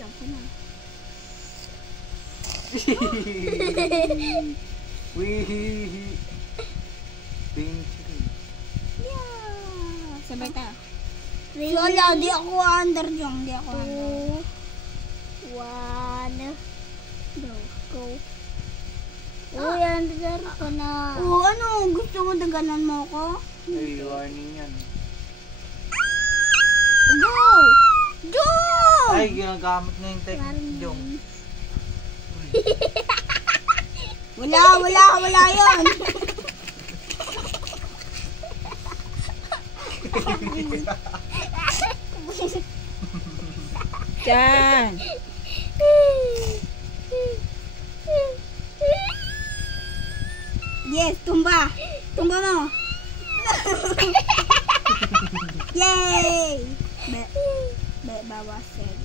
Alam ko na. Wee. Yeah. Sabay tayo. Wala, di ako under dyan. Di ako under. 1. Go. Uy, under ko na. Oo, ano? Gusto mo daganan mo ko? Ay, warning yan. Go! Go! Ay, ginagamit na yung tech. Yung. Wala yan. Diyan. Yes, tumba. Tumba mo. Yay! Bawas 7.